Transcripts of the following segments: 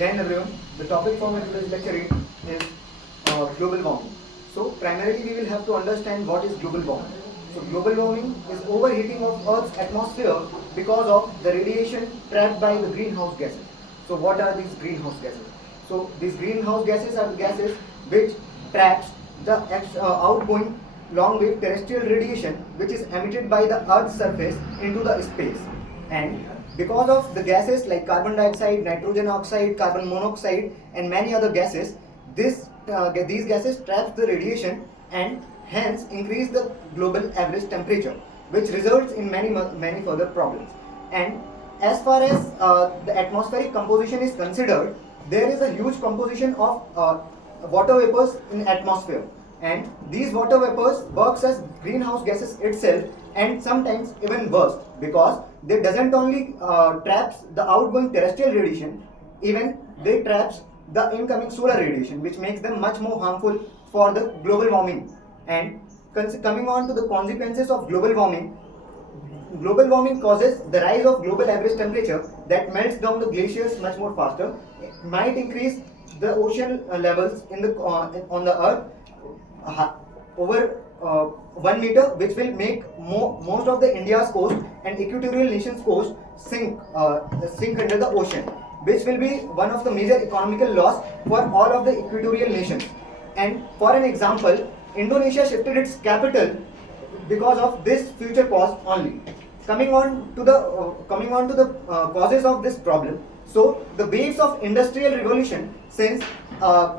Jai Hind everyone. The topic for my today's lecture is global warming. So primarily we will have to understand what is global warming. So global warming is overheating of Earth's atmosphere because of the radiation trapped by the greenhouse gases. So what are these greenhouse gases? So these greenhouse gases are the gases which traps the outgoing long wave terrestrial radiation which is emitted by the Earth's surface into the space. And because of the gases like carbon dioxide, nitrogen oxide, carbon monoxide and many other gases, these gases trap the radiation and hence increase the global average temperature, which results in many further problems. And as far as the atmospheric composition is considered, there is a huge composition of water vapors in atmosphere, and these water vapors works as greenhouse gases itself, and sometimes even worse because they doesn't only traps the outgoing terrestrial radiation, even they traps the incoming solar radiation, which makes them much more harmful for the global warming. And coming on to the consequences of global warming causes the rise of global average temperature that melts down the glaciers much more faster. It might increase the ocean levels in the on the earth over 1 meter, which will make most of the India's coast and equatorial nations coast sink under the ocean, which will be one of the major economical loss for all of the equatorial nations. And for an example, Indonesia shifted its capital because of this future cause only. Coming on to the causes of this problem. So the waves of industrial revolution since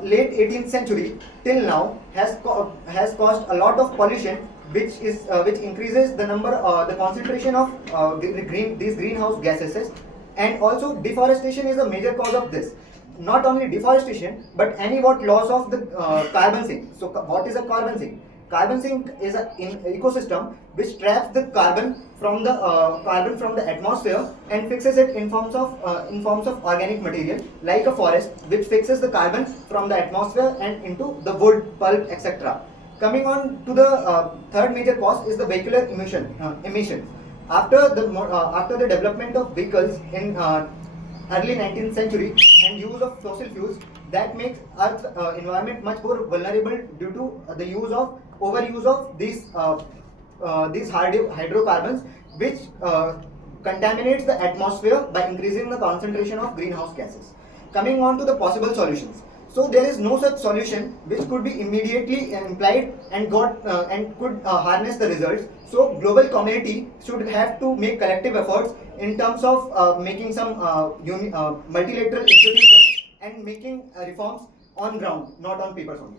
late 18th century till now has caused a lot of pollution, which increases the the concentration of these greenhouse gases, and also deforestation is a major cause of this. Not only deforestation, but loss of the carbon sink. So what is a carbon sink? Carbon sink is an ecosystem which traps the carbon from the atmosphere and fixes it in forms of organic material like a forest, which fixes the carbon from the atmosphere and into the wood, pulp, etc. Coming on to the third major cause is the vehicular emission. After the development of vehicles in early 19th century and use of fossil fuels, that makes Earth's environment much more vulnerable due to the overuse of these hydrocarbons, which contaminates the atmosphere by increasing the concentration of greenhouse gases. Coming on to the possible solutions. So there is no such solution which could be immediately implied and could harness the results. So global community should have to make collective efforts in terms of making some multilateral institutions and making reforms on ground, not on papers only.